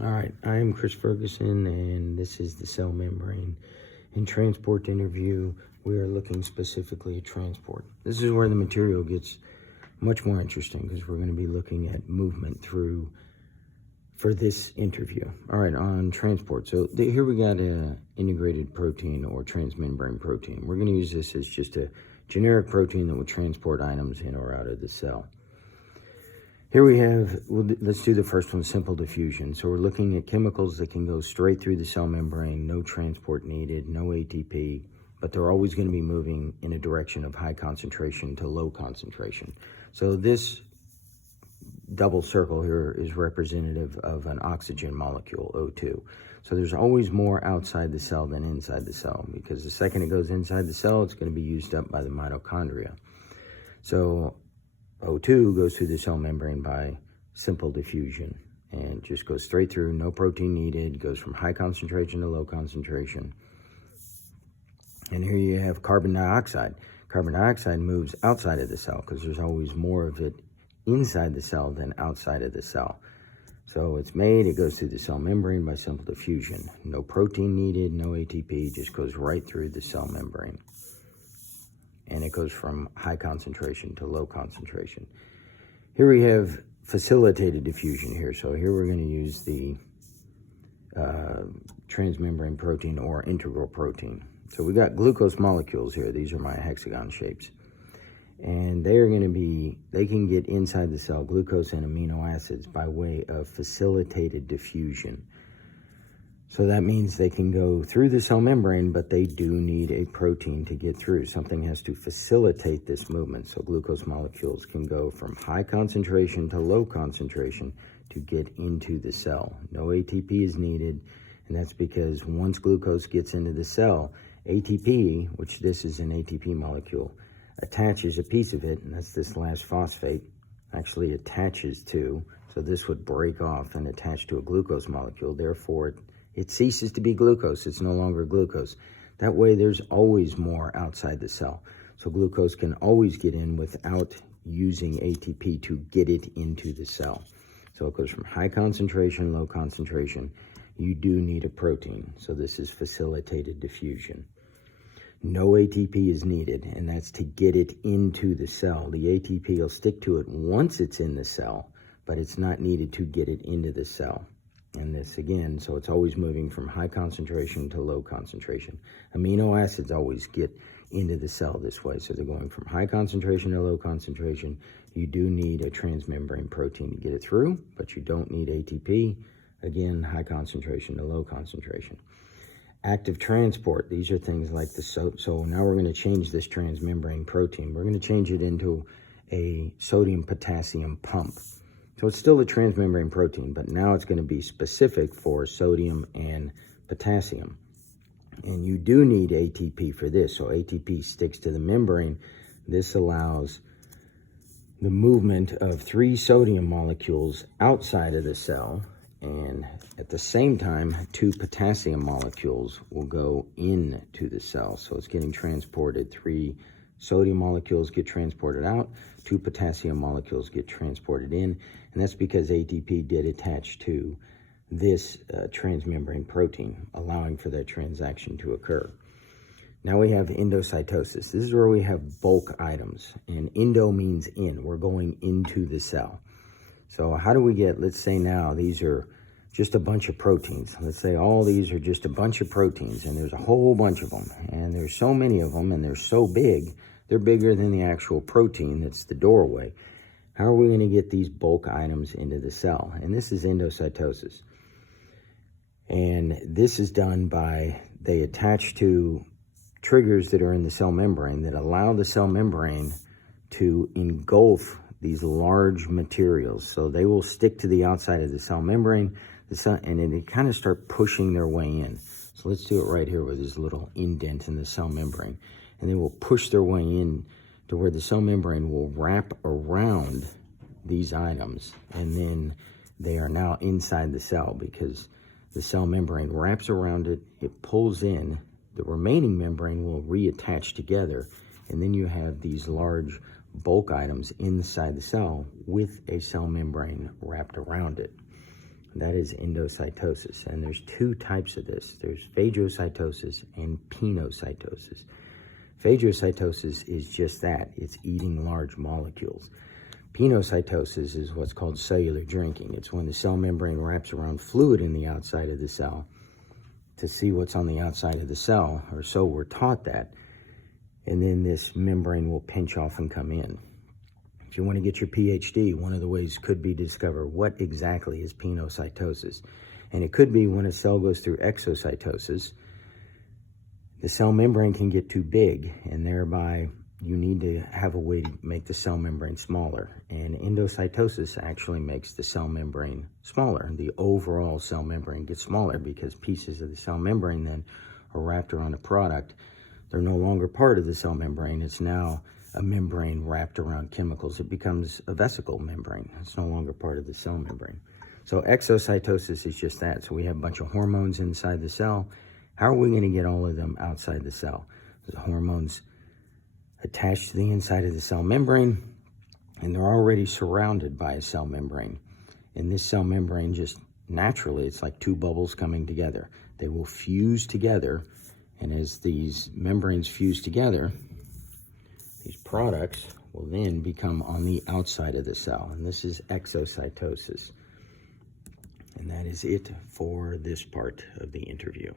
All right, I am Chris Ferguson, and this is the cell membrane. In transport interview, we are looking specifically at transport. This is where the material gets much more interesting because we're going to be looking at movement through for this interview. All right, on transport. So here we got a integrated protein or transmembrane protein. We're going to use this as just a generic protein that will transport items in or out of the cell. Here we have, let's do the first one, simple diffusion. So we're looking at chemicals that can go straight through the cell membrane, no transport needed, no ATP, but they're always going to be moving in a direction of high concentration to low concentration. So this double circle here is representative of an oxygen molecule, O2. So there's always more outside the cell than inside the cell, because the second it goes inside the cell, it's going to be used up by the mitochondria. So O2 goes through the cell membrane by simple diffusion and just goes straight through, no protein needed, goes from high concentration to low concentration. And here you have carbon dioxide. Carbon dioxide moves outside of the cell because there's always more of it inside the cell than outside of the cell. So it's made, it goes through the cell membrane by simple diffusion. No protein needed, no ATP, just goes right through the cell membrane. And it goes from high concentration to low concentration. Here we have facilitated diffusion here. So here we're going to use the transmembrane protein or integral protein. So we got glucose molecules here. These are my hexagon shapes. And they can get inside the cell, glucose and amino acids, by way of facilitated diffusion. So that means they can go through the cell membrane, but they do need a protein to get through. Something has to facilitate this movement. So glucose molecules can go from high concentration to low concentration to get into the cell. No ATP is needed, and that's because once glucose gets into the cell, ATP, which this is an ATP molecule, attaches a piece of it, and that's this last phosphate, actually attaches to. So this would break off and attach to a glucose molecule. Therefore, it ceases to be glucose. It's no longer glucose. That way, there's always more outside the cell. So glucose can always get in without using ATP to get it into the cell. So it goes from high concentration, low concentration. You do need a protein. So this is facilitated diffusion. No ATP is needed, and that's to get it into the cell. The ATP will stick to it once it's in the cell, but it's not needed to get it into the cell. And this again, so it's always moving from high concentration to low concentration. Amino acids always get into the cell this way. So they're going from high concentration to low concentration. You do need a transmembrane protein to get it through, but you don't need ATP. Again, high concentration to low concentration. Active transport, these are things like the soap. So now we're going to change this transmembrane protein. We're going to change it into a sodium-potassium pump. So it's still a transmembrane protein, but now it's going to be specific for sodium and potassium. And you do need ATP for this. So ATP sticks to the membrane. This allows the movement of 3 sodium molecules outside of the cell. And at the same time, 2 potassium molecules will go into the cell. So it's getting transported. 3 sodium molecules get transported out, 2 potassium molecules get transported in, and that's because ATP did attach to this transmembrane protein, allowing for that transaction to occur. Now we have endocytosis. This is where we have bulk items, and endo means in. We're going into the cell. So how do we get, let's say now these are just a bunch of proteins. Let's say all these are just a bunch of proteins, and there's a whole bunch of them, and there's so many of them, and they're so big, they're bigger than the actual protein that's the doorway. How are we going to get these bulk items into the cell? And this is endocytosis. And this is done by, they attach to triggers that are in the cell membrane that allow the cell membrane to engulf these large materials. So they will stick to the outside of the cell membrane, and then they kind of start pushing their way in. So let's do it right here with this little indent in the cell membrane. And they will push their way in to where the cell membrane will wrap around these items. And then they are now inside the cell because the cell membrane wraps around it, it pulls in, the remaining membrane will reattach together, and then you have these large bulk items inside the cell with a cell membrane wrapped around it. That is endocytosis. And there's two types of this. There's phagocytosis and pinocytosis. Phagocytosis is just that. It's eating large molecules. Pinocytosis is what's called cellular drinking. It's when the cell membrane wraps around fluid in the outside of the cell to see what's on the outside of the cell, or so we're taught that. And then this membrane will pinch off and come in. If you want to get your PhD, one of the ways could be to discover what exactly is pinocytosis. And it could be when a cell goes through exocytosis, the cell membrane can get too big, and thereby you need to have a way to make the cell membrane smaller. And endocytosis actually makes the cell membrane smaller. The overall cell membrane gets smaller because pieces of the cell membrane then are wrapped around a product. They're no longer part of the cell membrane. It's now a membrane wrapped around chemicals. It becomes a vesicle membrane. It's no longer part of the cell membrane. So exocytosis is just that. So we have a bunch of hormones inside the cell. How are we going to get all of them outside the cell? The hormones attached to the inside of the cell membrane, and they're already surrounded by a cell membrane. And this cell membrane just naturally, it's like two bubbles coming together. They will fuse together, and as these membranes fuse together, these products will then become on the outside of the cell, and this is exocytosis. And that is it for this part of the interview.